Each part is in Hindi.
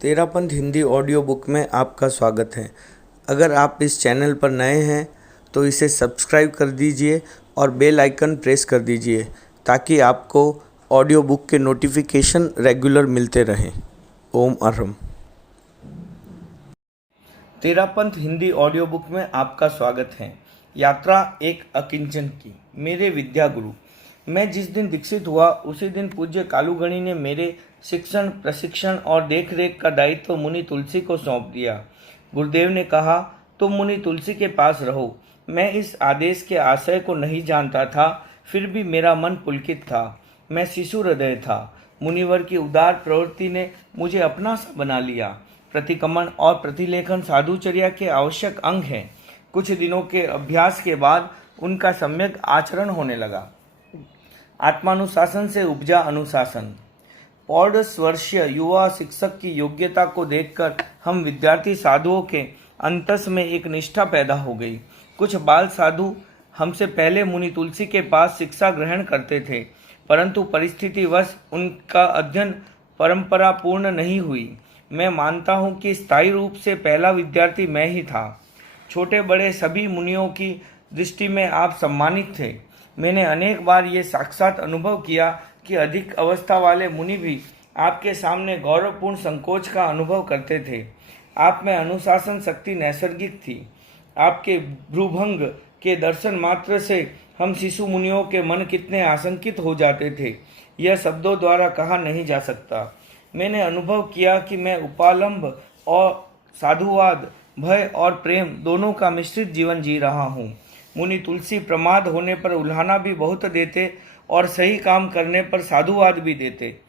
तेरापंथ हिंदी ऑडियो बुक में आपका स्वागत है। अगर आप इस चैनल पर नए हैं तो इसे सब्सक्राइब कर दीजिए और बेल आइकन प्रेस कर दीजिए ताकि आपको ऑडियो बुक के नोटिफिकेशन रेगुलर मिलते रहें। ओम अरहम। तेरापंथ हिंदी ऑडियो बुक में आपका स्वागत है। यात्रा एक अकिंचन की। मेरे विद्या गुरु। मैं जिस दिन दीक्षित हुआ उसी दिन पूज्य कालूगणी ने मेरे शिक्षण, प्रशिक्षण और देखरेख का दायित्व मुनि तुलसी को सौंप दिया। गुरुदेव ने कहा, तुम मुनि तुलसी के पास रहो। मैं इस आदेश के आशय को नहीं जानता था, फिर भी मेरा मन पुलकित था। मैं शिशु हृदय था। मुनिवर की उदार प्रवृत्ति ने मुझे अपना सा बना लिया। प्रतिक्रमण और प्रतिलेखन साधुचर्या के आवश्यक अंग हैं। कुछ दिनों के अभ्यास के बाद उनका सम्यक आचरण होने लगा। आत्मानुशासन से उपजा अनुशासन। पौर्षवर्षीय युवा शिक्षक की योग्यता को देखकर हम विद्यार्थी साधुओं के अंतस में एक निष्ठा पैदा हो गई। कुछ बाल साधु हमसे पहले मुनि तुलसी के पास शिक्षा ग्रहण करते थे, परंतु परिस्थितिवश उनका अध्ययन परंपरा पूर्ण नहीं हुई। मैं मानता हूँ कि स्थायी रूप से पहला विद्यार्थी मैं ही था। छोटे बड़े सभी मुनियों की दृष्टि में आप सम्मानित थे। मैंने अनेक बार ये साक्षात अनुभव किया कि अधिक अवस्था वाले मुनि भी आपके सामने गौरवपूर्ण संकोच का अनुभव करते थे। आप में अनुशासन शक्ति नैसर्गिक थी। आपके भ्रूभंग के दर्शन मात्र से हम शिशु मुनियों के मन कितने आशंकित हो जाते थे, यह शब्दों द्वारा कहा नहीं जा सकता। मैंने अनुभव किया कि मैं उपालंब और साधुवाद, भय और प्रेम दोनों का मिश्रित जीवन जी रहा हूँ। मुनि तुलसी प्रमाद होने पर उल्हाना भी बहुत देते और सही काम करने पर साधुवाद भी देते।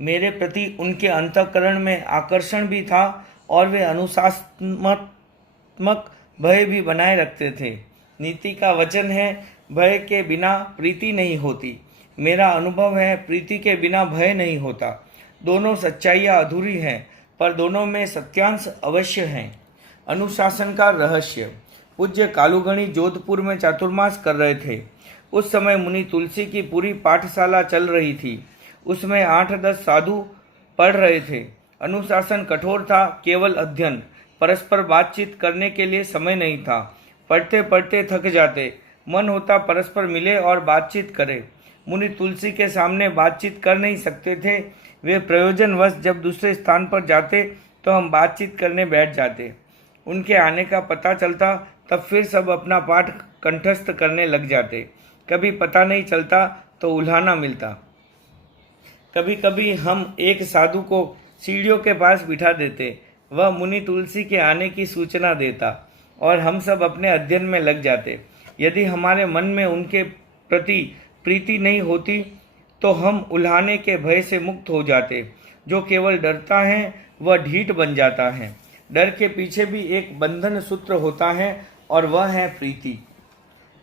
मेरे प्रति उनके अंतःकरण में आकर्षण भी था और वे अनुशासनात्मक भय भी बनाए रखते थे। नीति का वचन है, भय के बिना प्रीति नहीं होती। मेरा अनुभव है, प्रीति के बिना भय नहीं होता। दोनों सच्चाइयाँ अधूरी हैं, पर दोनों में सत्यांश अवश्य हैं। अनुशासन का रहस्य। पूज्य कालूगणी जोधपुर में चातुर्मास कर रहे थे। उस समय मुनि तुलसी की पूरी पाठशाला चल रही थी। उसमें 8-10 साधु पढ़ रहे थे। अनुशासन कठोर था, केवल अध्ययन। परस्पर बातचीत करने के लिए समय नहीं था। पढ़ते पढ़ते थक जाते, मन होता परस्पर मिले और बातचीत करें। मुनि तुलसी के सामने बातचीत कर नहीं सकते थे। वे प्रयोजनवश जब दूसरे स्थान पर जाते तो हम बातचीत करने बैठ जाते। उनके आने का पता चलता तब फिर सब अपना पाठ कंठस्थ करने लग जाते। कभी पता नहीं चलता तो उल्हाना मिलता। कभी कभी हम एक साधु को सीढ़ियों के पास बिठा देते। वह मुनि तुलसी के आने की सूचना देता और हम सब अपने अध्ययन में लग जाते। यदि हमारे मन में उनके प्रति प्रीति नहीं होती तो हम उल्हाने के भय से मुक्त हो जाते। जो केवल डरता है वह ढीठ बन जाता है। डर के पीछे भी एक बंधन सूत्र होता है और वह है प्रीति।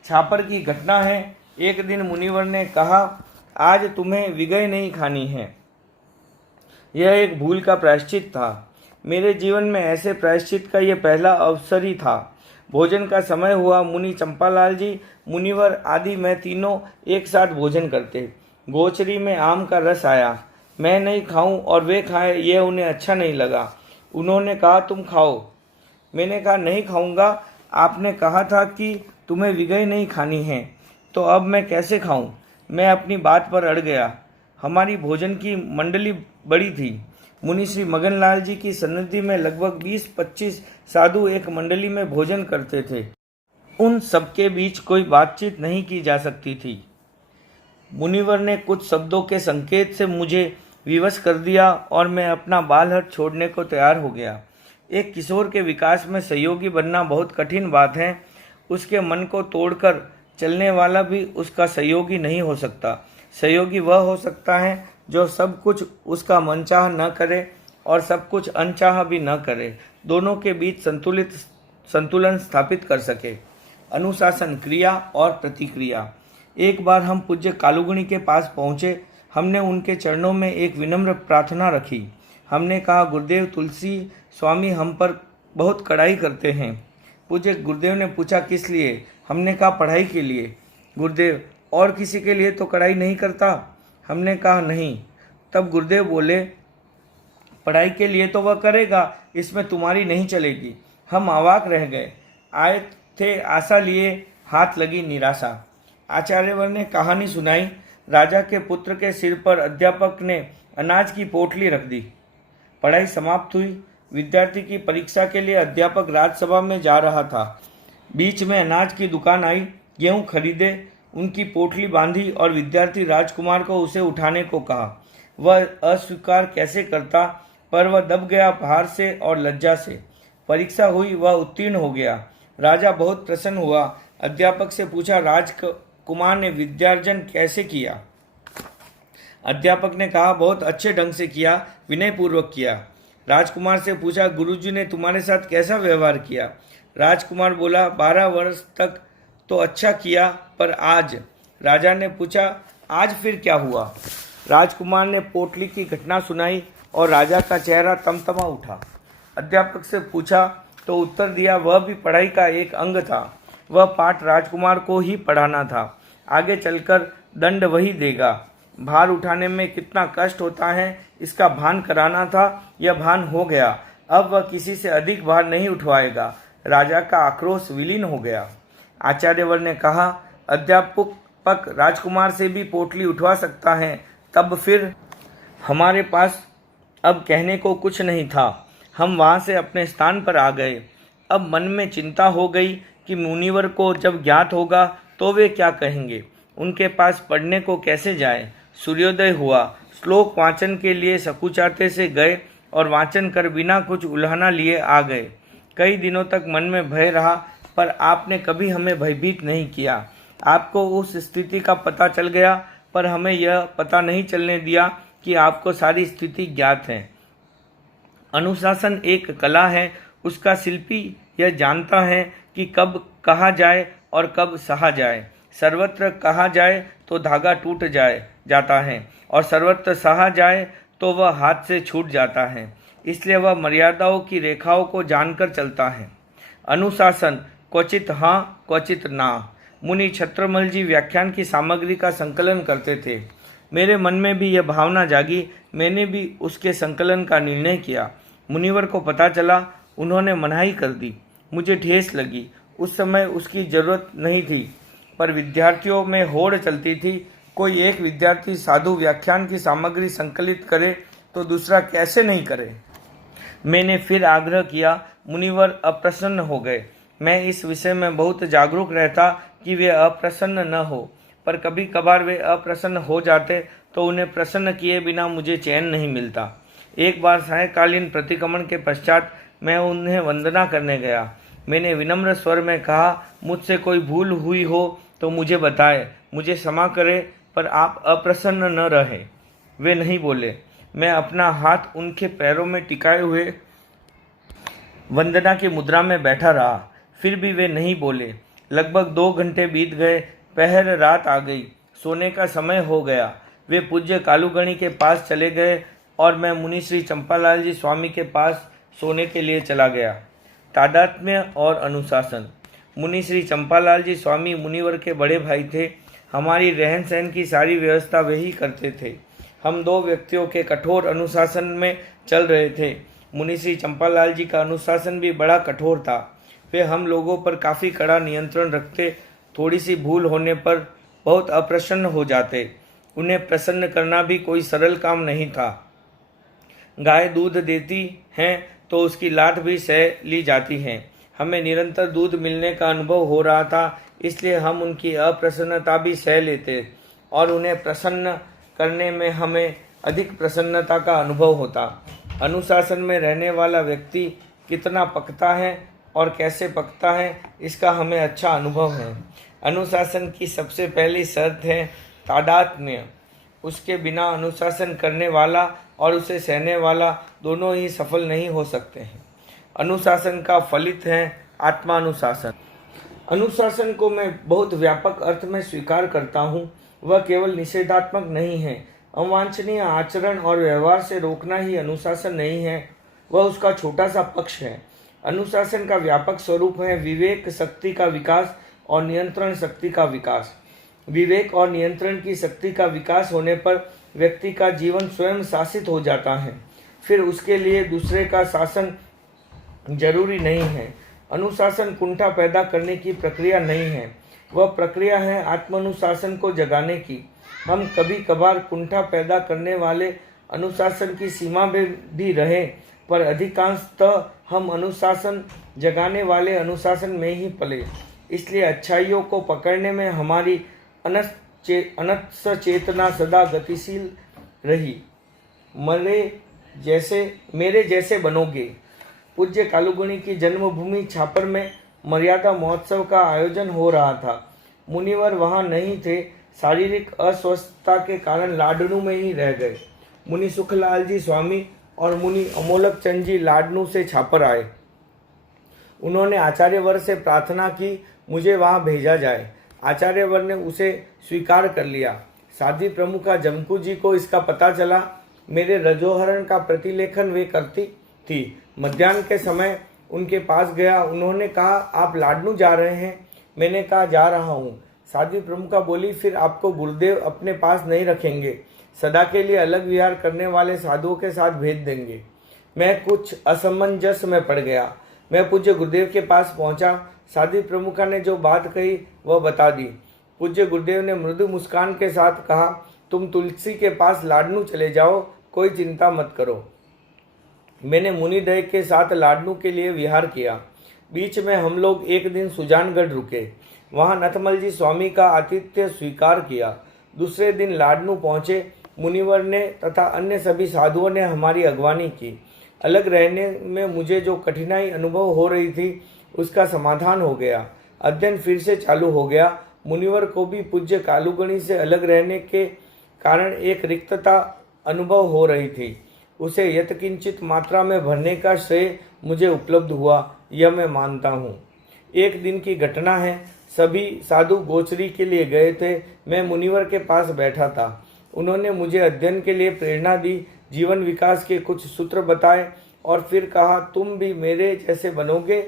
छापर की घटना है। एक दिन मुनिवर ने कहा, आज तुम्हें विगय नहीं खानी है। यह एक भूल का प्रायश्चित था। मेरे जीवन में ऐसे प्रायश्चित का यह पहला अवसर ही था। भोजन का समय हुआ। मुनि चंपालाल जी, मुनिवर आदि मैं तीनों एक साथ भोजन करते। गोचरी में आम का रस आया। मैं नहीं खाऊं और वे खाएं, यह उन्हें अच्छा नहीं लगा। उन्होंने कहा, तुम खाओ। मैंने कहा, नहीं खाऊंगा। आपने कहा था कि तुम्हें विगय नहीं खानी है, तो अब मैं कैसे खाऊं? मैं अपनी बात पर अड़ गया। हमारी भोजन की मंडली बड़ी थी। मुनि श्री मगनलाल जी की सन्निधि में लगभग 20-25 साधु एक मंडली में भोजन करते थे। उन सबके बीच कोई बातचीत नहीं की जा सकती थी। मुनिवर ने कुछ शब्दों के संकेत से मुझे विवश कर दिया और मैं अपना बालहट छोड़ने को तैयार हो गया। एक किशोर के विकास में सहयोगी बनना बहुत कठिन बात है। उसके मन को तोड़कर चलने वाला भी उसका सहयोगी नहीं हो सकता। सहयोगी वह हो सकता है जो सब कुछ उसका मनचाह न करे और सब कुछ अनचाह भी न करे, दोनों के बीच संतुलन स्थापित कर सके। अनुशासन, क्रिया और प्रतिक्रिया। एक बार हम पूज्य कालूगणी के पास पहुँचे। हमने उनके चरणों में एक विनम्र प्रार्थना रखी। हमने कहा, गुरुदेव, तुलसी स्वामी हम पर बहुत कड़ाई करते हैं। पूज्य गुरुदेव ने पूछा, किस लिए? हमने कहा, पढ़ाई के लिए। गुरुदेव, और किसी के लिए तो कड़ाई नहीं करता? हमने कहा, नहीं। तब गुरुदेव बोले, पढ़ाई के लिए तो वह करेगा, इसमें तुम्हारी नहीं चलेगी। हम अवाक रह गए। आए थे आशा लिए, हाथ लगी निराशा। आचार्यवर ने कहानी सुनाई। राजा के पुत्र के सिर पर अध्यापक ने अनाज की पोटली रख दी। पढ़ाई समाप्त हुई। विद्यार्थी की परीक्षा के लिए अध्यापक राजसभा में जा रहा था। बीच में अनाज की दुकान आई। गेहूं खरीदे, उनकी पोटली बांधी और विद्यार्थी राजकुमार को उसे उठाने को कहा। वह अस्वीकार कैसे करता, पर वह दब गया भार से और लज्जा से। परीक्षा हुई, वह उत्तीर्ण हो गया। राजा बहुत प्रसन्न हुआ। अध्यापक से पूछा, राजकुमार ने विद्यार्जन कैसे किया? अध्यापक ने कहा, बहुत अच्छे ढंग से किया, विनय पूर्वक किया। राजकुमार से पूछा, गुरुजी ने तुम्हारे साथ कैसा व्यवहार किया? राजकुमार बोला, 12 वर्ष तक तो अच्छा किया, पर आज? राजा ने पूछा, आज फिर क्या हुआ? राजकुमार ने पोटली की घटना सुनाई और राजा का चेहरा तमतमा उठा। अध्यापक से पूछा तो उत्तर दिया, वह भी पढ़ाई का एक अंग था। वह पाठ राजकुमार को ही पढ़ाना था। आगे चलकर दंड वही देगा। भार उठाने में कितना कष्ट होता है, इसका भान कराना था। यह भान हो गया। अब वह किसी से अधिक भार नहीं उठवाएगा। राजा का आक्रोश विलीन हो गया। आचार्यवर ने कहा, अध्यापक राजकुमार से भी पोटली उठवा सकता है, तब फिर? हमारे पास अब कहने को कुछ नहीं था। हम वहाँ से अपने स्थान पर आ गए। अब मन में चिंता हो गई कि मुनिवर को जब ज्ञात होगा तो वे क्या कहेंगे, उनके पास पढ़ने को कैसे जाए। सूर्योदय हुआ। श्लोक वाचन के लिए सकुचाते से गए और वाचन कर बिना कुछ उल्हाना लिए आ गए। कई दिनों तक मन में भय रहा, पर आपने कभी हमें भयभीत नहीं किया। आपको उस स्थिति का पता चल गया, पर हमें यह पता नहीं चलने दिया कि आपको सारी स्थिति ज्ञात है। अनुशासन एक कला है। उसका शिल्पी यह जानता है कि कब कहा जाए और कब सहा जाए। सर्वत्र कहा जाए तो धागा टूट जाता है और सर्वत्र सहा जाए तो वह हाथ से छूट जाता है। इसलिए वह मर्यादाओं की रेखाओं को जानकर चलता है। अनुशासन क्वचित हाँ, क्वचित ना। मुनि छत्रमल जी व्याख्यान की सामग्री का संकलन करते थे। मेरे मन में भी यह भावना जागी। मैंने भी उसके संकलन का निर्णय किया। मुनिवर को पता चला, उन्होंने मनाही कर दी। मुझे ठेस लगी। उस समय उसकी जरूरत नहीं थी, पर विद्यार्थियों में होड़ चलती थी। कोई एक विद्यार्थी साधु व्याख्यान की सामग्री संकलित करे तो दूसरा कैसे नहीं करे। मैंने फिर आग्रह किया। मुनिवर अप्रसन्न हो गए। मैं इस विषय में बहुत जागरूक रहता कि वे अप्रसन्न न हो, पर कभी कभार वे अप्रसन्न हो जाते तो उन्हें प्रसन्न किए बिना मुझे चैन नहीं मिलता। एक बार सायंकालीन प्रतिक्रमण के पश्चात मैं उन्हें वंदना करने गया। मैंने विनम्र स्वर में कहा, मुझसे कोई भूल हुई हो तो मुझे बताए, मुझे क्षमा करे, पर आप अप्रसन्न न रहे। वे नहीं बोले। मैं अपना हाथ उनके पैरों में टिकाए हुए वंदना की मुद्रा में बैठा रहा, फिर भी वे नहीं बोले। लगभग 2 घंटे बीत गए। पहर रात आ गई। सोने का समय हो गया। वे पूज्य कालूगणी के पास चले गए और मैं मुनि श्री चंपालाल जी स्वामी के पास सोने के लिए चला गया। तादात्म्य और अनुशासन। मुनि श्री चंपालाल जी स्वामी मुनिवर के बड़े भाई थे। हमारी रहन सहन की सारी व्यवस्था वही करते थे। हम 2 व्यक्तियों के कठोर अनुशासन में चल रहे थे। मुनि श्री चंपालाल जी का अनुशासन भी बड़ा कठोर था। वे हम लोगों पर काफ़ी कड़ा नियंत्रण रखते। थोड़ी सी भूल होने पर बहुत अप्रसन्न हो जाते। उन्हें प्रसन्न करना भी कोई सरल काम नहीं था। गाय दूध देती हैं तो उसकी लात भी सह ली जाती है। हमें निरंतर दूध मिलने का अनुभव हो रहा था, इसलिए हम उनकी अप्रसन्नता भी सह लेते और उन्हें प्रसन्न करने में हमें अधिक प्रसन्नता का अनुभव होता। अनुशासन में रहने वाला व्यक्ति कितना पकता है और कैसे पकता है, इसका हमें अच्छा अनुभव है। अनुशासन की सबसे पहली शर्त है तादात्म्य। उसके बिना अनुशासन करने वाला और उसे सहने वाला दोनों ही सफल नहीं हो सकते हैं। अनुशासन का फलित है आत्मानुशासन। अनुशासन को मैं बहुत व्यापक अर्थ में स्वीकार करता हूँ। वह केवल निषेधात्मक नहीं है। अवांछनीय आचरण और व्यवहार से रोकना ही अनुशासन नहीं है, वह उसका छोटा सा पक्ष है। अनुशासन का व्यापक स्वरूप है विवेक शक्ति का विकास और नियंत्रण शक्ति का विकास। विवेक और नियंत्रण की शक्ति का विकास होने पर व्यक्ति का जीवन स्वयं शासित हो जाता है। फिर उसके लिए दूसरे का शासन जरूरी नहीं है। अनुशासन कुंठा पैदा करने की प्रक्रिया नहीं है, वह प्रक्रिया है आत्मानुशासन को जगाने की। हम कभी कभार कुंठा पैदा करने वाले अनुशासन की सीमा में भी रहे, पर अधिकांशतः हम अनुशासन जगाने वाले अनुशासन में ही पले। इसलिए अच्छाइयों को पकड़ने में हमारी अनत चेतना सदा गतिशील रही। मेरे जैसे बनोगे। पूज्य कालुगुणी की जन्मभूमि छापर में मर्यादा महोत्सव का आयोजन हो रहा था। मुनिवर वहां नहीं थे, शारीरिक अस्वस्थता के कारण लाडनू में ही रह गए। मुनि सुखलाल जी स्वामी और मुनि अमोलक चंद जी लाडनू से छापर आए। उन्होंने आचार्यवर से प्रार्थना की मुझे वहां भेजा जाए। आचार्यवर ने उसे स्वीकार कर लिया। साधी प्रमुखा जमकू जी को इसका पता चला। मेरे रजोहरण का प्रतिलेखन वे करती थी। मध्याह्न के समय उनके पास गया। उन्होंने कहा, आप लाडनू जा रहे हैं? मैंने कहा, जा रहा हूँ। साधी प्रमुखा बोली, फिर आपको गुरुदेव अपने पास नहीं रखेंगे, सदा के लिए अलग विहार करने वाले साधुओं के साथ भेज देंगे। मैं कुछ असमंजस में पड़ गया। मैं पूज्य गुरुदेव के पास पहुंचा। साधी प्रमुखा ने जो बात कही वह बता दी। पूज्य गुरुदेव ने मृदु मुस्कान के साथ कहा, तुम तुलसी के पास लाडनू चले जाओ, कोई चिंता मत करो। मैंने मुनिदय के साथ लाडनू के लिए विहार किया। बीच में हम लोग एक दिन सुजानगढ़ रुके। वहां नथमल जी स्वामी का आतिथ्य स्वीकार किया। दूसरे दिन लाडनू पहुंचे। मुनिवर ने तथा अन्य सभी साधुओं ने हमारी अगवानी की। अलग रहने में मुझे जो कठिनाई अनुभव हो रही थी उसका समाधान हो गया। अध्ययन फिर से चालू हो गया। मुनिवर को भी पूज्य कालुगुणी से अलग रहने के कारण एक रिक्तता अनुभव हो रही थी। उसे यत्किंचित मात्रा में भरने का श्रेय मुझे उपलब्ध हुआ, यह मैं मानता हूँ। एक दिन की घटना है। सभी साधु गोचरी के लिए गए थे। मैं मुनिवर के पास बैठा था। उन्होंने मुझे अध्ययन के लिए प्रेरणा दी, जीवन विकास के कुछ सूत्र बताए और फिर कहा, तुम भी मेरे जैसे बनोगे?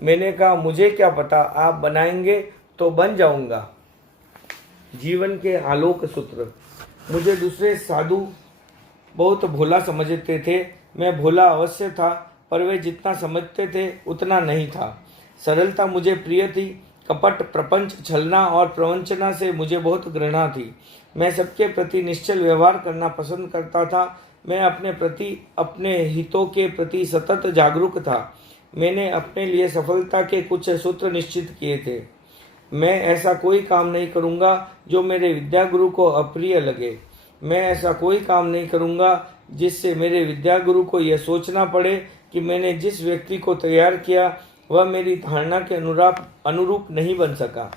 मैंने कहा, मुझे क्या पता, आप बनाएंगे तो बन जाऊंगा। जीवन के आलोक सूत्र। मुझे दूसरे साधु बहुत भोला समझते थे। मैं भोला अवश्य था, पर वे जितना समझते थे उतना नहीं था। सरलता मुझे प्रिय थी। कपट, प्रपंच, छलना और प्रवंचना से मुझे बहुत घृणा थी। मैं सबके प्रति निश्चल व्यवहार करना पसंद करता था। मैं अपने प्रति, अपने हितों के प्रति सतत जागरूक था। मैंने अपने लिए सफलता के कुछ सूत्र निश्चित किए थे। मैं ऐसा कोई काम नहीं करूंगा जो मेरे विद्यागुरु को अप्रिय लगे। मैं ऐसा कोई काम नहीं करूंगा जिससे मेरे विद्यागुरु को यह सोचना पड़े कि मैंने जिस व्यक्ति को तैयार किया वह मेरी धारणा के अनुरूप नहीं बन सका।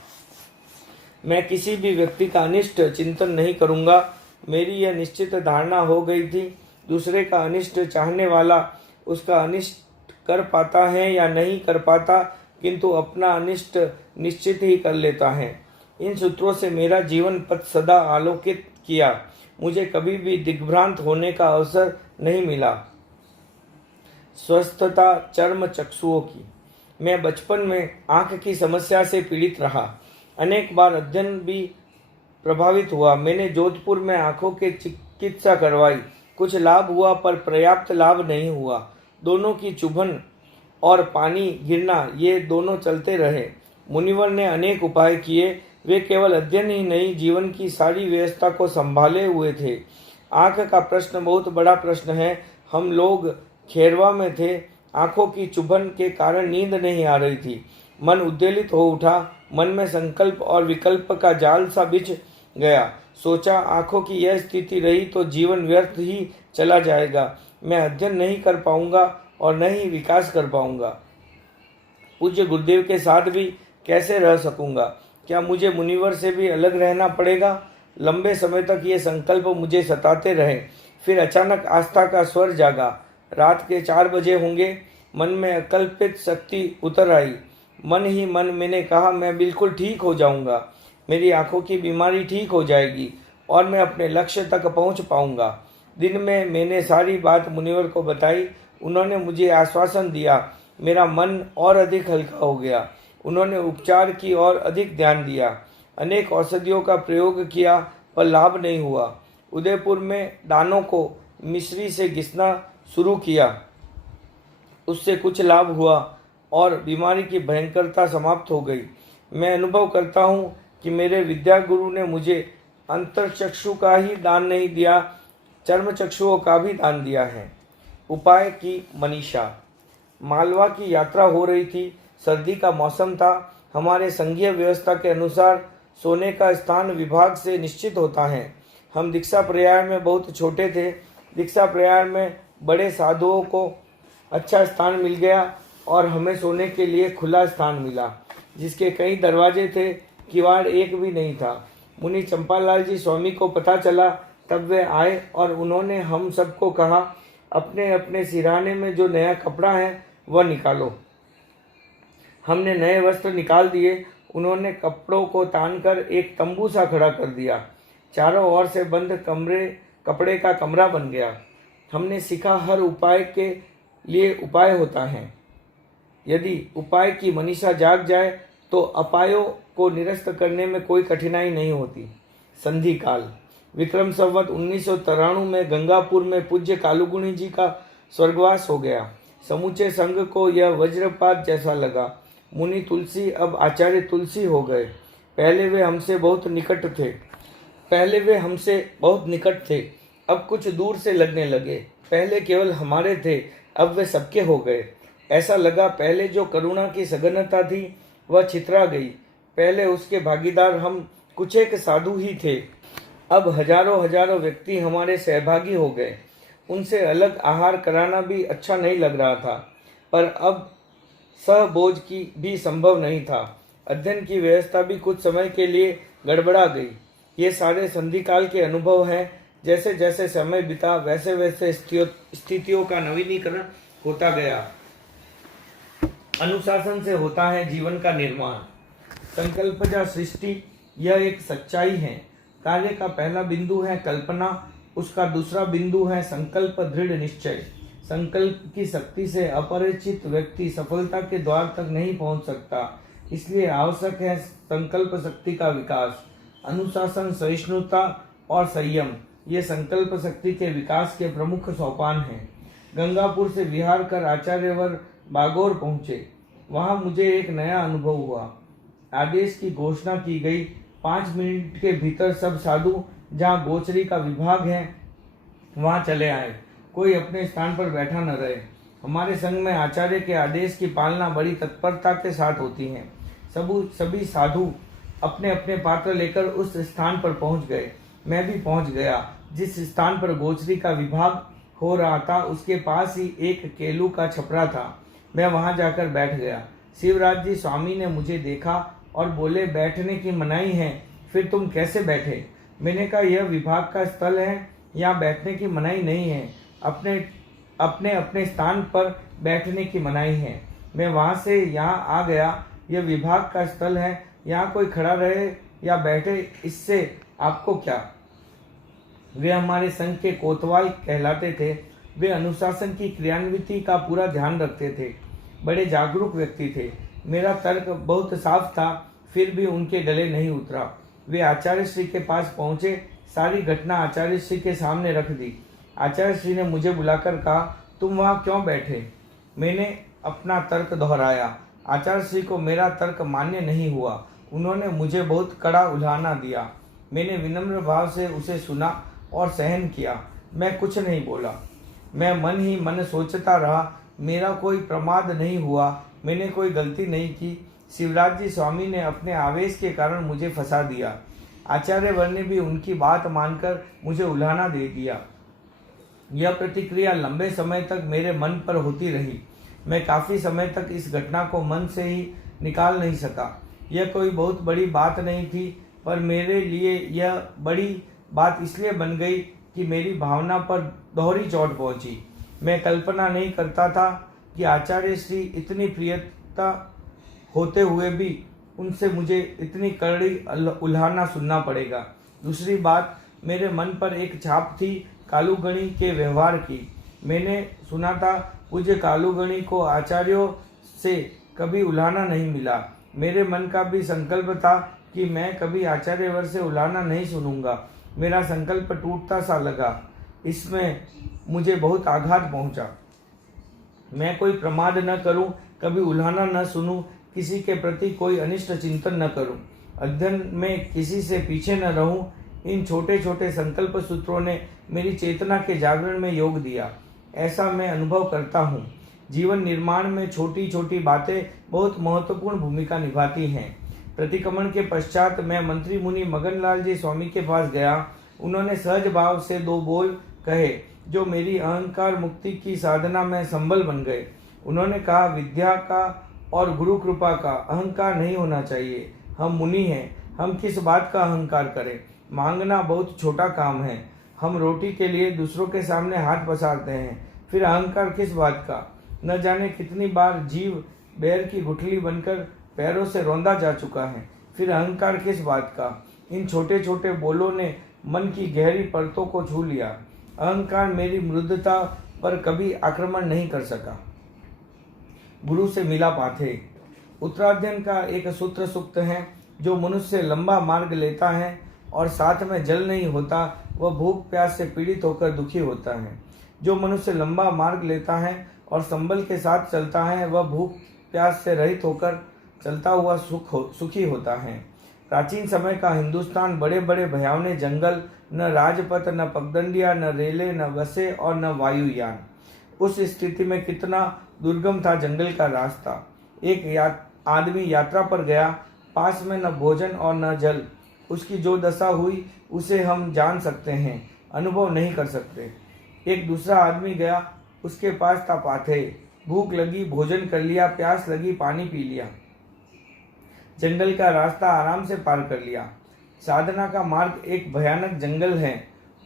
मैं किसी भी व्यक्ति का अनिष्ट चिंतन नहीं करूंगा। मेरी यह निश्चित धारणा हो गई थी। दूसरे का अनिष्ट चाहने वाला उसका अनिष्ट कर पाता है या नहीं कर पाता, किंतु अपना अनिष्ट निश्चित ही कर लेता है। इन सूत्रों से मेरा जीवन पथ सदा आलोकित किया। मुझे कभी भी दिग्भ्रांत होने का अवसर नहीं मिला। स्वस्थता चर्म चक्षुओं की। मैं बचपन में आंख की समस्या से पीड़ित रहा। अनेक बार अध्ययन भी प्रभावित हुआ। मैंने जोधपुर में आंखों की चिकित्सा करवाई। कुछ लाभ हुआ, पर पर्याप्त लाभ नहीं हुआ। दोनों की चुभन और पानी गिरना, ये दोनों चलते रहे। मुनिवर ने अनेक उपाय किए। वे केवल अध्ययन ही नहीं, जीवन की सारी व्यवस्था को संभाले हुए थे। आंख का प्रश्न बहुत बड़ा प्रश्न है। हम लोग खेरवा में थे। आंखों की चुभन के कारण नींद नहीं आ रही थी। मन उद्वेलित हो उठा। मन में संकल्प और विकल्प का जाल सा बिछ गया। सोचा, आंखों की यह स्थिति रही तो जीवन व्यर्थ ही चला जाएगा। मैं अध्ययन नहीं कर पाऊंगा और न ही विकास कर पाऊंगा। पूज्य गुरुदेव के साथ भी कैसे रह सकूंगा? क्या मुझे मुनिवर से भी अलग रहना पड़ेगा? लंबे समय तक ये संकल्प मुझे सताते रहे। फिर अचानक आस्था का स्वर जागा। रात के 4 बजे होंगे। मन में अकल्पित शक्ति उतर आई। मन ही मन मैंने कहा, मैं बिल्कुल ठीक हो जाऊंगा। मेरी आंखों की बीमारी ठीक हो जाएगी और मैं अपने लक्ष्य तक पहुंच पाऊंगा। दिन में मैंने सारी बात मुनिवर को बताई। उन्होंने मुझे आश्वासन दिया। मेरा मन और अधिक हल्का हो गया। उन्होंने उपचार की ओर अधिक ध्यान दिया। अनेक औषधियों का प्रयोग किया, पर लाभ नहीं हुआ। उदयपुर में दानों को मिश्री से घिसना शुरू किया। उससे कुछ लाभ हुआ और बीमारी की भयंकरता समाप्त हो गई। मैं अनुभव करता हूँ कि मेरे विद्या गुरु ने मुझे अंतर्चक्षु का ही दान नहीं दिया, चर्म चक्षुओं का भी दान दिया है। उपाय की मनीषा। मालवा की यात्रा हो रही थी। सर्दी का मौसम था। हमारे संघीय व्यवस्था के अनुसार सोने का स्थान विभाग से निश्चित होता है। हम दीक्षा प्रयाण में बहुत छोटे थे। दीक्षा प्रयाण में बड़े साधुओं को अच्छा स्थान मिल गया और हमें सोने के लिए खुला स्थान मिला, जिसके कई दरवाजे थे, किवाड़ एक भी नहीं था। मुनि चंपालाल जी स्वामी को पता चला, तब वे आए और उन्होंने हम सबको कहा, अपने अपने सिरहाने में जो नया कपड़ा है वह निकालो। हमने नए वस्त्र निकाल दिए। उन्होंने कपड़ों को तानकर एक तंबू सा खड़ा कर दिया। चारों ओर से बंद कपड़े का कमरा बन गया। हमने सीखा, हर उपाय के लिए उपाय होता है। यदि उपाय की मनीषा जाग जाए तो अपायों को निरस्त करने में कोई कठिनाई नहीं होती। संधि काल। विक्रम संवत 1993 में गंगापुर में पूज्य कालुगुणी जी का स्वर्गवास हो गया। समूचे संघ को यह वज्रपात जैसा लगा। मुनि तुलसी अब आचार्य तुलसी हो गए। पहले वे हमसे बहुत निकट थे, अब कुछ दूर से लगने लगे। पहले केवल हमारे थे, अब वे सबके हो गए। ऐसा लगा पहले जो करुणा की सघनता थी वह छितरा गई। पहले उसके भागीदार हम कुछ एक साधु ही थे, अब हजारों हजारों व्यक्ति हमारे सहभागी हो गए। उनसे अलग आहार कराना भी अच्छा नहीं लग रहा था, पर अब सहभोज की भी संभव नहीं था। अध्ययन की व्यवस्था भी कुछ समय के लिए गड़बड़ा गई। ये सारे संधि काल के अनुभव हैं। जैसे जैसे समय बीता वैसे वैसे स्थितियों का नवीनीकरण होता गया। अनुशासन से होता है जीवन का निर्माण। संकल्पजा सृष्टि, यह एक सच्चाई है। कार्य का पहला बिंदु है कल्पना, उसका दूसरा बिंदु है संकल्प, दृढ़ निश्चय। संकल्प की शक्ति से अपरिचित व्यक्ति सफलता के द्वार तक नहीं पहुंच सकता, इसलिए आवश्यक है संकल्प शक्ति का विकास। अनुशासन, सहिष्णुता और संयम, ये संकल्प शक्ति के विकास के प्रमुख सोपान हैं। गंगापुर से विहार कर आचार्यवर बागोर पहुंचे। वहां मुझे एक नया अनुभव हुआ। आदेश की घोषणा की गई। 5 मिनट के भीतर सब साधु जहाँ गोचरी का विभाग है वहां चले आए। कोई अपने स्थान पर बैठा न रहे। हमारे संघ में आचार्य के आदेश की पालना बड़ी तत्परता के साथ होती है। सभी साधु अपने अपने पात्र लेकर उस स्थान पर पहुंच गए। मैं भी पहुंच गया। जिस स्थान पर गोचरी का विभाग हो रहा था उसके पास ही एक केलू का छपरा था। मैं वहां जाकर बैठ गया। शिवराज जी स्वामी ने मुझे देखा और बोले, बैठने की मनाही है, फिर तुम कैसे बैठे? मैंने कहा, यह विभाग का स्थल है, यहाँ बैठने की मनाही नहीं है, अपने अपने स्थान पर बैठने की मनाही है। मैं वहां से यहाँ आ गया। यह विभाग का स्थल है, यहाँ कोई खड़ा रहे या बैठे इससे आपको क्या? वे हमारे संघ के कोतवाल कहलाते थे। वे अनुशासन की क्रियान्विति का पूरा ध्यान रखते थे। बड़े जागरूक व्यक्ति थे। मेरा तर्क बहुत साफ था, फिर भी उनके गले नहीं उतरा। वे आचार्य श्री के पास पहुंचे। सारी घटना आचार्य श्री के सामने रख दी। आचार्य श्री ने मुझे बुलाकर कहा, तुम वहां क्यों बैठे? मैंने अपना तर्क दोहराया। आचार्य श्री को मेरा तर्क मान्य नहीं हुआ। उन्होंने मुझे बहुत कड़ा उल्हाना दिया। मैंने विनम्र भाव से उसे सुना और सहन किया। मैं कुछ नहीं बोला। मैं मन ही मन सोचता रहा। मेरा कोई प्रमाद नहीं हुआ, मैंने कोई गलती नहीं की। शिवराज जी स्वामी ने अपने आवेश के कारण मुझे फंसा दिया। आचार्यवर ने भी उनकी बात मानकर मुझे उल्हाना दे दिया। यह प्रतिक्रिया लंबे समय तक मेरे मन पर होती रही। मैं काफी समय तक इस घटना को मन से ही निकाल नहीं सका। यह कोई बहुत बड़ी बात नहीं थी, पर मेरे लिए यह बड़ी बात इसलिए बन गई कि मेरी भावना पर दोहरी चोट पहुंची। मैं कल्पना नहीं करता था कि आचार्य श्री इतनी प्रियता होते हुए भी उनसे मुझे इतनी कड़ी उल्हाना सुनना पड़ेगा। दूसरी बात, मेरे मन पर एक छाप थी कालुगणी के व्यवहार की। मैंने सुना था पूज्य कालुगणी को आचार्यों से कभी उल्हाना नहीं मिला। मेरे मन का भी संकल्प था कि मैं कभी आचार्यवर से उल्हाना नहीं सुनूंगा। मेरा संकल्प टूटता सा लगा। इसमें मुझे बहुत आघात पहुंचा। मैं कोई प्रमाद न करूं, कभी उल्हाना न सुनूं, किसी के प्रति कोई अनिष्ट चिंतन न करूं, अध्ययन में किसी से पीछे न रहूं। इन छोटे छोटे संकल्प सूत्रों ने मेरी चेतना के जागरण में योग दिया, ऐसा मैं अनुभव करता हूँ। जीवन निर्माण में छोटी छोटी बातें बहुत महत्वपूर्ण भूमिका निभाती हैं। प्रतिक्रमण के पश्चात मैं मंत्री मुनि मगनलाल जी स्वामी के पास गया। उन्होंने सहज भाव से 2 बोल कहे जो मेरी अहंकार मुक्ति की साधना में संबल बन गए। उन्होंने कहा, विद्या का और गुरु कृपा का अहंकार नहीं होना चाहिए। हम मुनि हैं, हम किस बात का अहंकार करें। मांगना बहुत छोटा काम है। हम रोटी के लिए दूसरों के सामने हाथ पसारते हैं, फिर अहंकार किस बात का। न जाने कितनी बार जीव बैर की गुठली बनकर पैरों से रौंदा जा चुका है, फिर अहंकार किस बात का। इन छोटे छोटे बोलों ने मन की गहरी परतों को छू लिया। अहंकार मेरी मृदुता पर कभी आक्रमण नहीं कर सका। गुरु से मिला पाथे। उत्तराध्ययन का एक सूत्र सूक्त है, जो मनुष्य लंबा मार्ग लेता है और साथ में जल नहीं होता, वह भूख प्यास से पीड़ित होकर दुखी होता है। जो मनुष्य लंबा मार्ग लेता है और संबल के साथ चलता है, वह भूख प्यास से रहित होकर चलता हुआ सुखी होता है। प्राचीन समय का हिंदुस्तान बड़े बड़े भयावने जंगल, न राजपथ, न पगडंडियां, न रेले, न बसें और न वायुयान। उस स्थिति में कितना दुर्गम था जंगल का रास्ता। एक आदमी यात्रा पर गया, पास में न भोजन और न जल। उसकी जो दशा हुई उसे हम जान सकते हैं, अनुभव नहीं कर सकते। एक दूसरा आदमी गया, उसके पास था पाथे। भूख लगी, भोजन कर लिया, प्यास लगी, पानी पी लिया, जंगल का रास्ता आराम से पार कर लिया। साधना का मार्ग एक भयानक जंगल है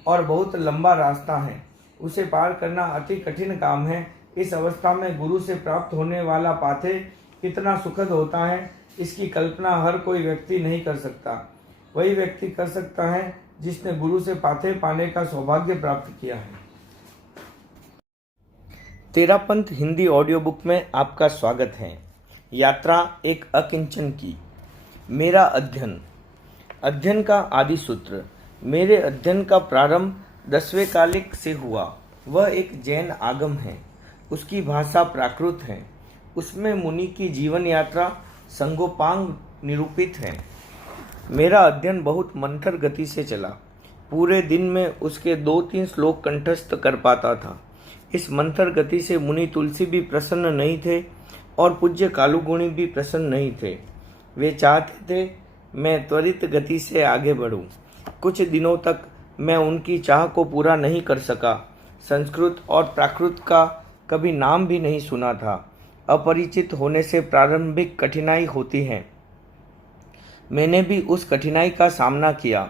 और बहुत लंबा रास्ता है। उसे पार करना अति कठिन काम है। इस अवस्था में गुरु से प्राप्त होने वाला पाथे कितना सुखद होता है, इसकी कल्पना हर कोई व्यक्ति नहीं कर सकता। वही व्यक्ति कर सकता है जिसने गुरु से पाथे पाने का सौभाग्य प्राप्त किया है। तेरापंथ हिंदी ऑडियो बुक में आपका स्वागत है। यात्रा एक अकिंचन की। मेरा अध्ययन। अध्ययन का आदि सूत्र। मेरे अध्ययन का प्रारंभ 10वें कालिक से हुआ। वह एक जैन आगम है। उसकी भाषा प्राकृत है। उसमें मुनि की जीवन यात्रा संगोपांग निरूपित है। मेरा अध्ययन बहुत मंथर गति से चला। पूरे दिन में उसके 2-3 श्लोक कंठस्थ कर पाता था। इस मंथर गति से मुनि तुलसी भी प्रसन्न नहीं थे और पूज्य कालुगुणी भी प्रसन्न नहीं थे। वे चाहते थे मैं त्वरित गति से आगे बढ़ूं। कुछ दिनों तक मैं उनकी चाह को पूरा नहीं कर सका। संस्कृत और प्राकृत का कभी नाम भी नहीं सुना था। अपरिचित होने से प्रारंभिक कठिनाई होती है। मैंने भी उस कठिनाई का सामना किया।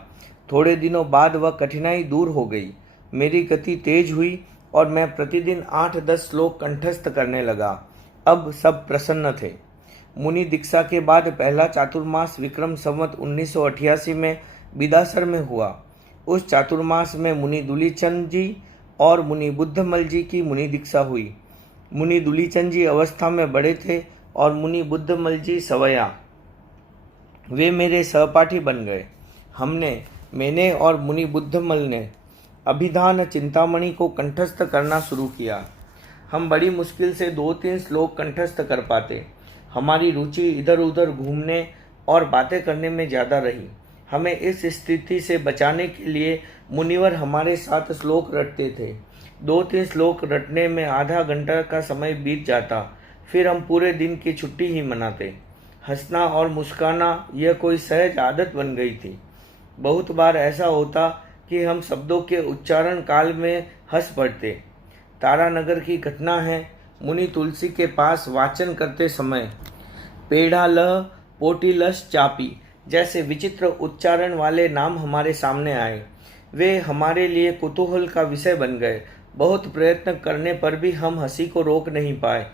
थोड़े दिनों बाद वह कठिनाई दूर हो गई। मेरी गति तेज हुई और मैं प्रतिदिन 8-10 श्लोक कंठस्थ करने लगा। अब सब प्रसन्न थे। मुनि दीक्षा के बाद पहला चातुर्मास विक्रम संवत 1988 में बिदासर में हुआ। उस चातुर्मास में मुनि दुलीचंद जी और मुनि बुद्धमल जी की मुनि दीक्षा हुई। मुनि दुलीचंद जी अवस्था में बड़े थे और मुनि बुद्धमल जी सवया। वे मेरे सहपाठी बन गए। मैंने और मुनि बुद्धमल ने अभिधान चिंतामणि को कंठस्थ करना शुरू किया। हम बड़ी मुश्किल से 2-3 श्लोक कंठस्थ कर पाते। हमारी रुचि इधर उधर घूमने और बातें करने में ज़्यादा रही। हमें इस स्थिति से बचाने के लिए मुनिवर हमारे साथ श्लोक रटते थे। 2-3 श्लोक रटने में आधा घंटा का समय बीत जाता। फिर हम पूरे दिन की छुट्टी ही मनाते। हंसना और मुस्काना यह कोई सहज आदत बन गई थी। बहुत बार ऐसा होता कि हम शब्दों के उच्चारण काल में हंस पड़ते। तारानगर की घटना है। मुनि तुलसी के पास वाचन करते समय पेढ़ा ल पोटीलस चापी जैसे विचित्र उच्चारण वाले नाम हमारे सामने आए। वे हमारे लिए कुतूहल का विषय बन गए। बहुत प्रयत्न करने पर भी हम हंसी को रोक नहीं पाए।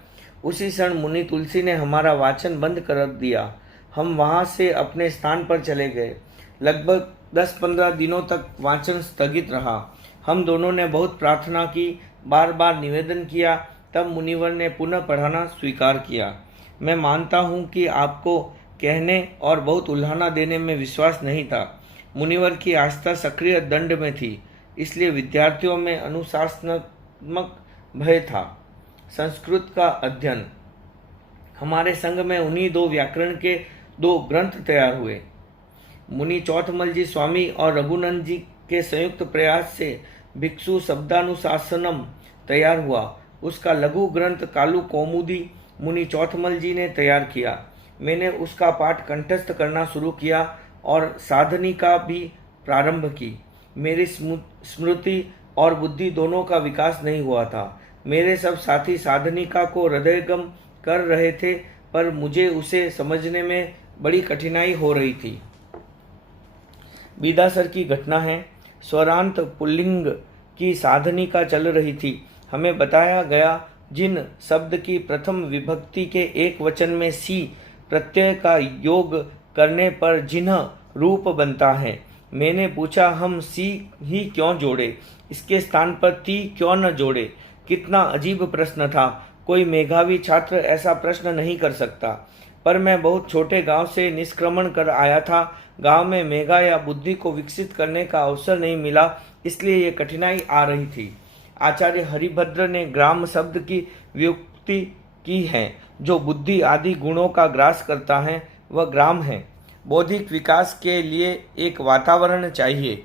उसी क्षण मुनि तुलसी ने हमारा वाचन बंद कर दिया। हम वहाँ से अपने स्थान पर चले गए। लगभग 10-15 दिनों तक वाचन स्थगित रहा। हम दोनों ने बहुत प्रार्थना की, बार बार निवेदन किया, तब मुनिवर ने पुनः पढ़ाना स्वीकार किया। मैं मानता हूँ कि आपको कहने और बहुत उल्हाना देने में विश्वास नहीं था। मुनिवर की आस्था सक्रिय दंड में थी। इसलिए विद्यार्थियों में अनुशासनात्मक भय था। संस्कृत का अध्ययन। हमारे संघ में उन्हीं 2 व्याकरण के 2 ग्रंथ तैयार हुए। मुनि चौथमल जी स्वामी और रघुनंद जी के संयुक्त प्रयास से भिक्षु शब्दानुशासनम तैयार हुआ। उसका लघु ग्रंथ कालू कौमुदी मुनि चौथमल जी ने तैयार किया। मैंने उसका पाठ कंठस्थ करना शुरू किया और साधनिका भी प्रारंभ की। मेरी स्मृति और बुद्धि दोनों का विकास नहीं हुआ था। मेरे सब साथी साधनिका को हृदयगम कर रहे थे, पर मुझे उसे समझने में बड़ी कठिनाई हो रही थी। बीदासर की घटना है। स्वरांत पुल्लिंग की साधनिका चल रही थी। हमें बताया गया जिन शब्द की प्रथम विभक्ति के एक वचन में सी प्रत्यय का योग करने पर जिन्ह रूप बनता है। मैंने पूछा, हम सी ही क्यों जोड़े, इसके स्थान पर ती क्यों न जोड़े। कितना अजीब प्रश्न था। कोई मेधावी छात्र ऐसा प्रश्न नहीं कर सकता। पर मैं बहुत छोटे गांव से निष्क्रमण कर आया था। गांव में मेधा या बुद्धि को विकसित करने का अवसर नहीं मिला, इसलिए ये कठिनाई आ रही थी। आचार्य हरिभद्र ने ग्राम शब्द की व्युक्ति की है। जो बुद्धि आदि गुणों का ग्रास करता है वह ग्राम है। बौद्धिक विकास के लिए एक वातावरण चाहिए।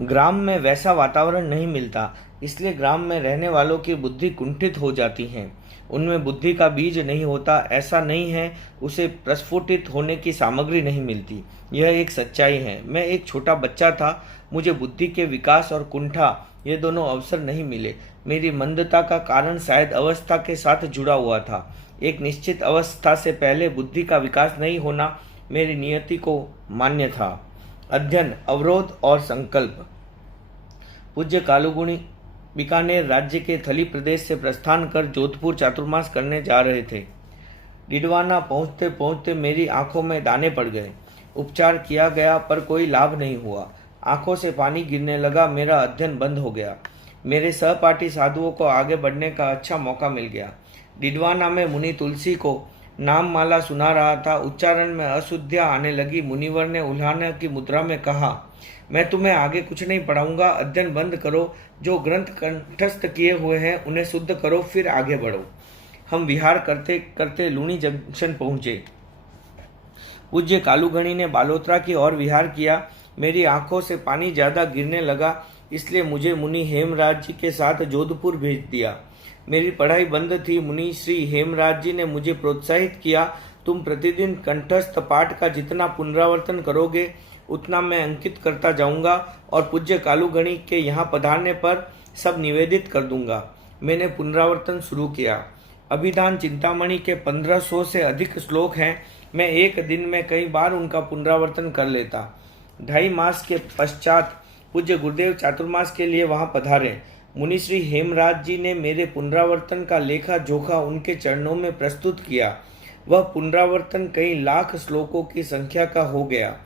ग्राम में वैसा वातावरण नहीं मिलता, इसलिए ग्राम में रहने वालों की बुद्धि कुंठित हो जाती है। उनमें बुद्धि का बीज नहीं होता, ऐसा नहीं है, उसे प्रस्फुटित होने की सामग्री नहीं मिलती। यह एक सच्चाई है। मैं एक छोटा बच्चा था, मुझे बुद्धि के विकास और कुंठा ये दोनों अवसर नहीं मिले। मेरी मंदता का कारण शायद अवस्था के साथ जुड़ा हुआ था। एक निश्चित अवस्था से पहले बुद्धि का विकास नहीं होना मेरी नियति को मान्य था। अध्ययन, अवरोध और संकल्प। पूज्य कालूगुणी बीकानेर राज्य के थली प्रदेश से प्रस्थान कर जोधपुर चातुर्मास करने जा रहे थे। डिडवाना पहुंचते पहुंचते मेरी आंखों में दाने पड़ गए। उपचार किया गया पर कोई लाभ नहीं हुआ। आंखों से पानी गिरने लगा। मेरा अध्ययन बंद हो गया। मेरे सहपाठी साधुओं को आगे बढ़ने का अच्छा मौका मिल गया। डिडवाना में मुनि तुलसी को नाम माला सुना रहा था। उच्चारण में अशुद्धियां आने लगी। मुनिवर ने उल्हाना की मुद्रा में कहा, मैं तुम्हें आगे कुछ नहीं पढ़ाऊंगा, अध्ययन बंद करो। जो ग्रंथ कंठस्थ किए हुए हैं उन्हें शुद्ध करो, फिर आगे बढ़ो। हम विहार करते करते लूणी जंक्शन पहुंचे। पूज्य कालूगणी ने बालोत्रा की ओर विहार किया। मेरी आंखों से पानी ज्यादा गिरने लगा, इसलिए मुझे मुनि हेमराज जी के साथ जोधपुर भेज दिया। मेरी पढ़ाई बंद थी। मुनि श्री हेमराज जी ने मुझे प्रोत्साहित किया, तुम प्रतिदिन कंठस्थ पाठ का जितना पुनरावर्तन करोगे उतना मैं अंकित करता जाऊंगा और पूज्य कालूगणी के यहाँ पधारने पर सब निवेदित कर दूंगा। मैंने पुनरावर्तन शुरू किया। अभिधान चिंतामणि के 1500 से अधिक श्लोक हैं। मैं एक दिन में कई बार उनका पुनरावर्तन कर लेता। 2.5 मास के पश्चात पूज्य गुरुदेव चातुर्मास के लिए वहां पधारे। मुनिश्री हेमराज जी ने मेरे पुनरावर्तन का लेखा जोखा उनके चरणों में प्रस्तुत किया। वह पुनरावर्तन कई लाख श्लोकों की संख्या का हो गया।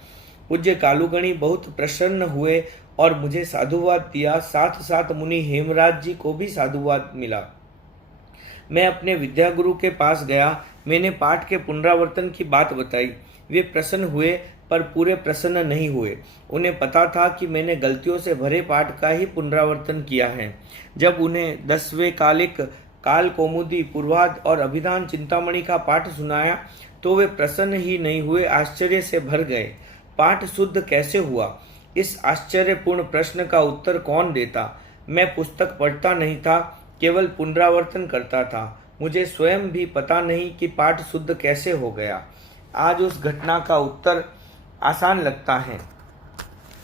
पूज्य कालूगणी बहुत प्रसन्न हुए और मुझे साधुवाद दिया। साथ साथ मुनि हेमराज जी को भी साधुवाद मिला। मैं अपने विद्यागुरु के पास गया। मैंने पाठ के पुनरावर्तन की बात बताई। वे प्रसन्न हुए पर पूरे प्रसन्न नहीं हुए। उन्हें पता था कि मैंने गलतियों से भरे पाठ का ही पुनरावर्तन किया है। जब उन्हें 10वें कालिक, काल कौमुदी, पूर्वाध और अभिधान चिंतामणि का पाठ सुनाया तो वे प्रसन्न ही नहीं हुए, आश्चर्य से भर गए। पाठ शुद्ध कैसे हुआ? इस आश्चर्यपूर्ण प्रश्न का उत्तर कौन देता? मैं पुस्तक पढ़ता नहीं था, केवल पुनरावर्तन करता था। मुझे स्वयं भी पता नहीं कि पाठ शुद्ध कैसे हो गया। आज उस घटना का उत्तर आसान लगता है।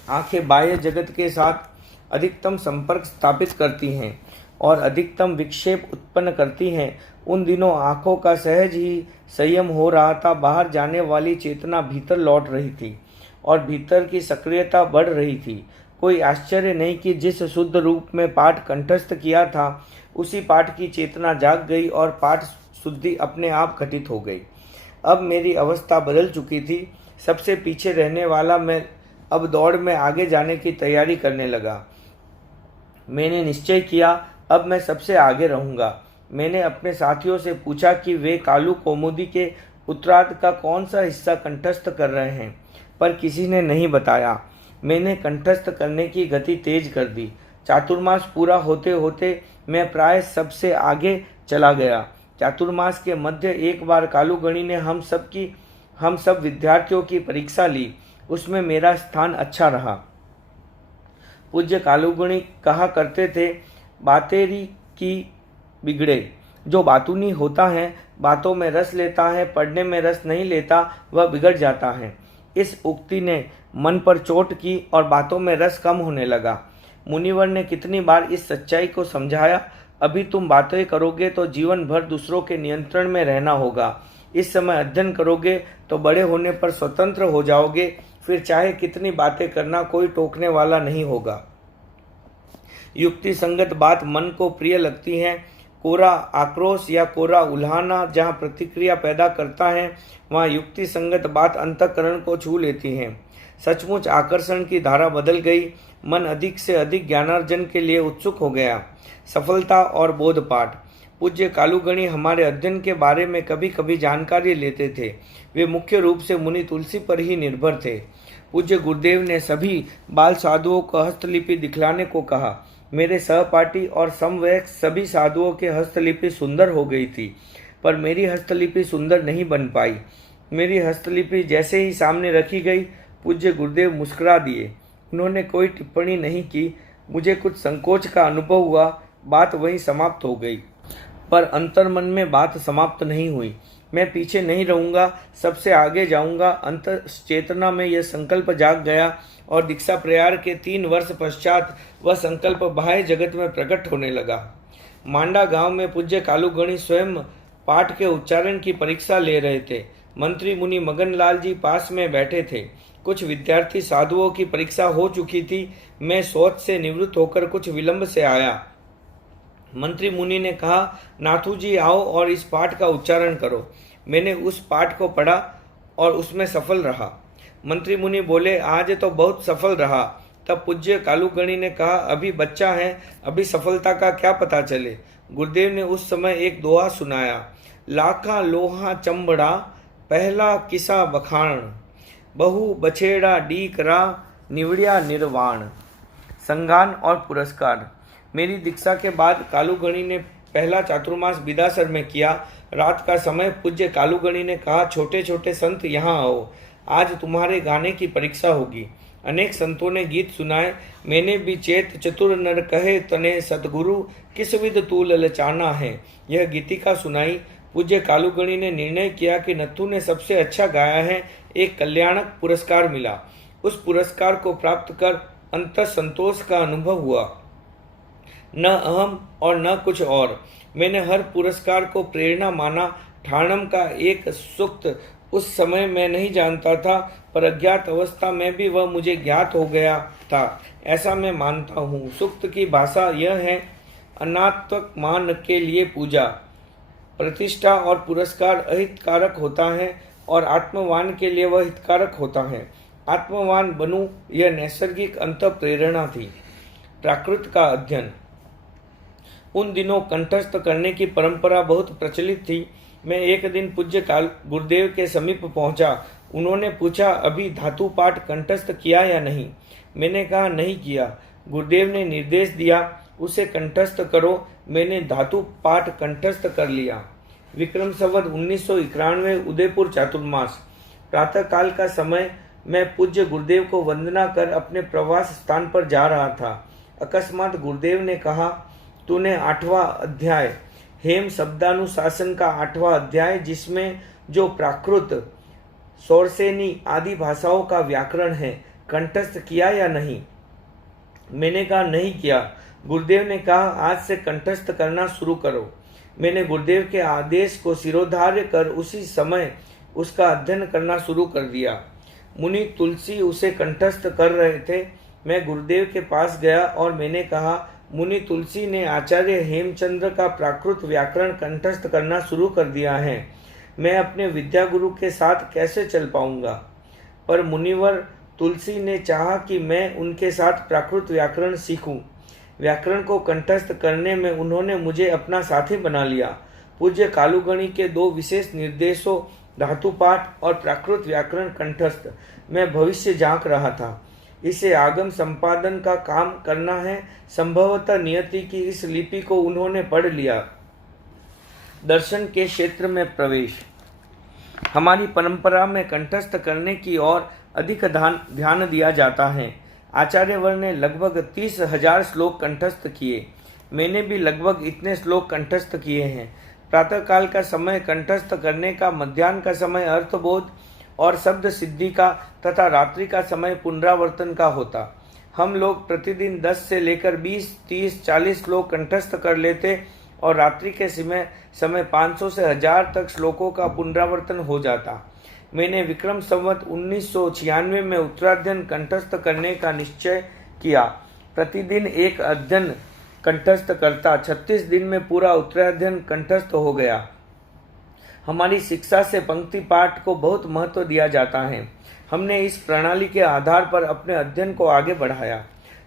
आंखें बाह्य जगत के साथ अधिकतम संपर्क स्थापित करती हैं और अधिकतम विक्षेप उत्पन्न करती हैं। उन दिनों आंखों का सहज ही संयम हो रहा था। बाहर जाने वाली चेतना भीतर लौट रही थी और भीतर की सक्रियता बढ़ रही थी। कोई आश्चर्य नहीं कि जिस शुद्ध रूप में पाठ कंठस्थ किया था उसी पाठ की चेतना जाग गई और पाठ शुद्धि अपने आप घटित हो गई। अब मेरी अवस्था बदल चुकी थी। सबसे पीछे रहने वाला मैं अब दौड़ में आगे जाने की तैयारी करने लगा। मैंने निश्चय किया, अब मैं सबसे आगे रहूंगा। मैंने अपने साथियों से पूछा कि वे कालू कौमुदी के उत्तरार्ध का कौन सा हिस्सा कंठस्थ कर रहे हैं, पर किसी ने नहीं बताया। मैंने कंठस्थ करने की गति तेज कर दी। चातुर्मास पूरा होते होते मैं प्राय सबसे आगे चला गया। चातुर्मास के मध्य एक बार कालूगणी ने हम सब विद्यार्थियों की परीक्षा ली। उसमें मेरा स्थान अच्छा रहा। पूज्य कालूगणी कहा करते थे, बातेरी की बिगड़े। जो बातूनी होता है, बातों में रस लेता है, पढ़ने में रस नहीं लेता, वह बिगड़ जाता है। इस उक्ति ने मन पर चोट की और बातों में रस कम होने लगा। मुनिवर ने कितनी बार इस सच्चाई को समझाया, अभी तुम बातें करोगे तो जीवन भर दूसरों के नियंत्रण में रहना होगा। इस समय अध्ययन करोगे तो बड़े होने पर स्वतंत्र हो जाओगे, फिर चाहे कितनी बातें करना कोई टोकने वाला नहीं होगा। युक्ति संगत बात मन को प्रिय लगती है। कोरा आक्रोश या कोरा उल्हाना जहाँ प्रतिक्रिया पैदा करता है, वहाँ युक्ति संगत बात अंतःकरण को छू लेती है। सचमुच आकर्षण की धारा बदल गई। मन अधिक से अधिक ज्ञानार्जन के लिए उत्सुक हो गया। सफलता और बोधपाठ। पूज्य कालूगणी हमारे अध्ययन के बारे में कभी कभी जानकारी लेते थे। वे मुख्य रूप से मुनि तुलसी पर ही निर्भर थे। पूज्य गुरुदेव ने सभी बाल साधुओं को हस्तलिपि दिखलाने को कहा। मेरे सहपाठी और समवयस्क सभी साधुओं के हस्तलिपि सुंदर हो गई थी, पर मेरी हस्तलिपि सुंदर नहीं बन पाई। मेरी हस्तलिपि जैसे ही सामने रखी गई, पूज्य गुरुदेव मुस्कुरा दिए। उन्होंने कोई टिप्पणी नहीं की। मुझे कुछ संकोच का अनुभव हुआ। बात वहीं समाप्त हो गई, पर अंतर्मन में बात समाप्त नहीं हुई। मैं पीछे नहीं रहूंगा, सबसे आगे जाऊंगा। अंतश्चेतना में यह संकल्प जाग गया और दीक्षा प्रयाण के 3 वर्ष पश्चात वह संकल्प बाह्य जगत में प्रकट होने लगा। मांडा गांव में पूज्य कालूगणी स्वयं पाठ के उच्चारण की परीक्षा ले रहे थे। मंत्री मुनि मगनलाल जी पास में बैठे थे। कुछ विद्यार्थी साधुओं की परीक्षा हो चुकी थी। मैं शौच से निवृत्त होकर कुछ विलंब से आया। मंत्री मुनि ने कहा, नाथू जी आओ और इस पाठ का उच्चारण करो। मैंने उस पाठ को पढ़ा और उसमें सफल रहा। मंत्री मुनि बोले, आज तो बहुत सफल रहा। तब पूज्य कालूगणी ने कहा, अभी बच्चा है, अभी सफलता का क्या पता चले। गुरुदेव ने उस समय एक दोहा सुनाया, लाखा लोहा चंबड़ा पहला किसा बखाण, बहु बछेड़ा डीकरा निवड़िया निर्वाण। संगान और पुरस्कार। मेरी दीक्षा के बाद कालूगणी ने पहला चातुर्मास बिदासर में किया। रात का समय पूज्य कालूगणी ने कहा, छोटे छोटे संत यहाँ आओ, आज तुम्हारे गाने की परीक्षा होगी। अनेक संतों ने गीत सुनाए। मैंने भी चेत चतुर नर कहे तने सतगुरु, किस विध तू ललचाना है, यह गीतिका सुनाई। पूज्य कालूगणी ने निर्णय किया कि नत्थू ने सबसे अच्छा गाया है। एक कल्याणक पुरस्कार मिला। उस पुरस्कार को प्राप्त कर अंतः संतोष का अनुभव हुआ, न अहम और न कुछ और। मैंने हर पुरस्कार को प्रेरणा माना। ठाणम का एक सूक्त उस समय मैं नहीं जानता था, पर अज्ञात अवस्था में भी वह मुझे ज्ञात हो गया था, ऐसा मैं मानता हूँ। सूक्त की भाषा यह है, अनात्मक मान के लिए पूजा, प्रतिष्ठा और पुरस्कार अहितकारक होता है और आत्मवान के लिए वह हितकारक होता है। आत्मवान बनूं, यह नैसर्गिक अंत प्रेरणा थी। प्राकृत का अध्ययन। उन दिनों कंठस्थ करने की परंपरा बहुत प्रचलित थी। मैं एक दिन पूज्य गुरुदेव के समीप पहुंचा। उन्होंने पूछा, अभी धातु पाठ कंठस्थ किया या नहीं। मैंने कहा, नहीं किया। गुरुदेव ने निर्देश दिया, उसे कंठस्थ करो। मैंने धातु पाठ कंठस्थ कर लिया। विक्रम संवत 1991 उदयपुर चातुर्मास। प्रातः काल का समय मैं पूज्य गुरुदेव को वंदना कर अपने प्रवास स्थान पर जा रहा था। अकस्मात गुरुदेव ने कहा, तूने 8वां अध्याय, हेम शब्दानुशासन का 8वां अध्याय, जिसमें जो प्राकृत, सौरसेनी आदि भाषाओं का व्याकरण है, कंठस्थ किया या नहीं। मैंने कहा, नहीं किया। गुरुदेव ने कहा, आज से कंठस्थ करना शुरू करो। मैंने गुरुदेव के आदेश को शिरोधार्य कर उसी समय उसका अध्ययन करना शुरू कर दिया। मुनि तुलसी उसे कंठस्थ कर रहे थे। मैं गुरुदेव के पास गया और मैंने कहा, मुनि तुलसी ने आचार्य हेमचंद्र का प्राकृत व्याकरण कंठस्थ करना शुरू कर दिया है। मैं अपने विद्या गुरु के साथ कैसे चल पाऊंगा। पर मुनिवर तुलसी ने चाहा कि मैं उनके साथ प्राकृत व्याकरण सीखूं। व्याकरण को कंठस्थ करने में उन्होंने मुझे अपना साथी बना लिया। पूज्य कालूगणी के 2 विशेष निर्देशों, धातु पाठ और प्राकृत व्याकरण कंठस्थ, मैं भविष्य झांक रहा था। इसे आगम संपादन का काम करना है। संभवतः नियति की इस लिपि को उन्होंने पढ़ लिया। दर्शन के क्षेत्र में प्रवेश। हमारी परंपरा में कंठस्थ करने की ओर अधिक ध्यान दिया जाता है। आचार्यवर ने लगभग 30,000 श्लोक कंठस्थ किए। मैंने भी लगभग इतने श्लोक कंठस्थ किए हैं। प्रातःकाल का समय कंठस्थ करने का, मध्याह्न का समय अर्थबोध और शब्द सिद्धि का तथा रात्रि का समय पुनरावर्तन का होता। हम लोग प्रतिदिन 10 से लेकर 20, 30, 40 श्लोक कंठस्थ कर लेते और रात्रि के समय 500 से 1000 तक श्लोकों का पुनरावर्तन हो जाता। मैंने विक्रम संवत 1996 में उत्तराध्ययन कंठस्थ करने का निश्चय किया। प्रतिदिन एक अध्ययन कंठस्थ करता। 36 दिन में पूरा उत्तराध्ययन कंठस्थ हो गया। हमारी शिक्षा से पंक्ति पाठ को बहुत महत्व दिया जाता है। हमने इस प्रणाली के आधार पर अपने अध्ययन को आगे बढ़ाया।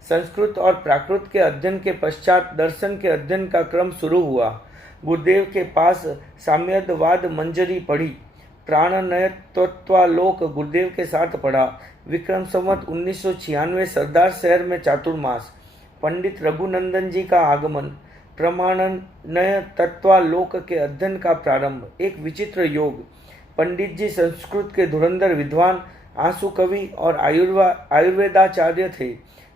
संस्कृत और प्राकृत के अध्ययन के पश्चात दर्शन के अध्ययन का क्रम शुरू हुआ। गुरुदेव के पास साम्यवाद मंजरी पढ़ी। प्राणनय तत्वालोक गुरुदेव के साथ पढ़ा। विक्रम संवत 1996 सरदार शहर में चातुर्मास। पंडित रघुनंदन जी का आगमन। प्रमाणनय तत्वालोक के अध्ययन का प्रारंभ। एक विचित्र योग। पंडित जी संस्कृत के धुरंधर विद्वान, आंसू कवि और आयुर्वेदाचार्य थे।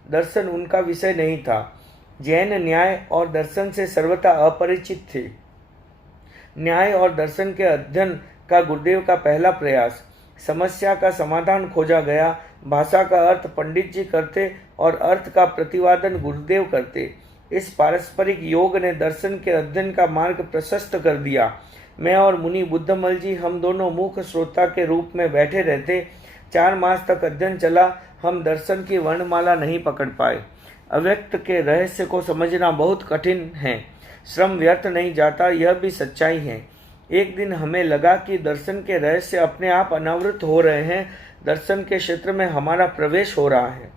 दर्शन उनका विषय नहीं था। जैन न्याय और दर्शन से सर्वथा अपरिचित थे। न्याय और दर्शन के अध्ययन का गुरुदेव का पहला प्रयास। समस्या का समाधान खोजा गया। भाषा का अर्थ पंडित जी करते और अर्थ का प्रतिवादन गुरुदेव करते। इस पारस्परिक योग ने दर्शन के अध्ययन का मार्ग प्रशस्त कर दिया। मैं और मुनि बुद्धमल जी, हम दोनों मूक श्रोता के रूप में बैठे रहते। 4 मास तक अध्ययन चला। हम दर्शन की वर्णमाला नहीं पकड़ पाए। अव्यक्त के रहस्य को समझना बहुत कठिन है। श्रम व्यर्थ नहीं जाता, यह भी सच्चाई है। एक दिन हमें लगा कि दर्शन के रहस्य अपने आप अनावृत हो रहे हैं। दर्शन के क्षेत्र में हमारा प्रवेश हो रहा है।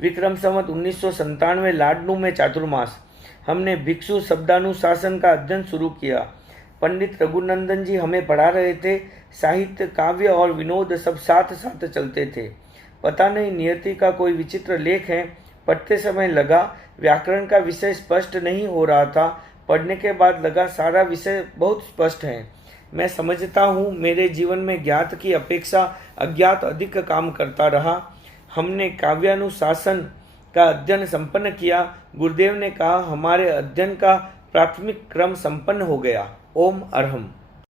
विक्रम संवत 1997 लाडनू में चातुर्मास। हमने भिक्षु शब्दानुशासन का अध्ययन शुरू किया। पंडित रघुनंदन जी हमें पढ़ा रहे थे। साहित्य, काव्य और विनोद सब साथ साथ चलते थे। पता नहीं नियति का कोई विचित्र लेख है। पढ़ते समय लगा व्याकरण का विषय स्पष्ट नहीं हो रहा था। पढ़ने के बाद लगा सारा विषय बहुत स्पष्ट है। मैं समझता हूँ मेरे जीवन में ज्ञात की अपेक्षा अज्ञात अधिक काम करता रहा। हमने काव्यानुशासन का अध्ययन संपन्न किया। गुरुदेव ने कहा, हमारे अध्ययन का प्राथमिक क्रम संपन्न हो गया। ओम अरहम।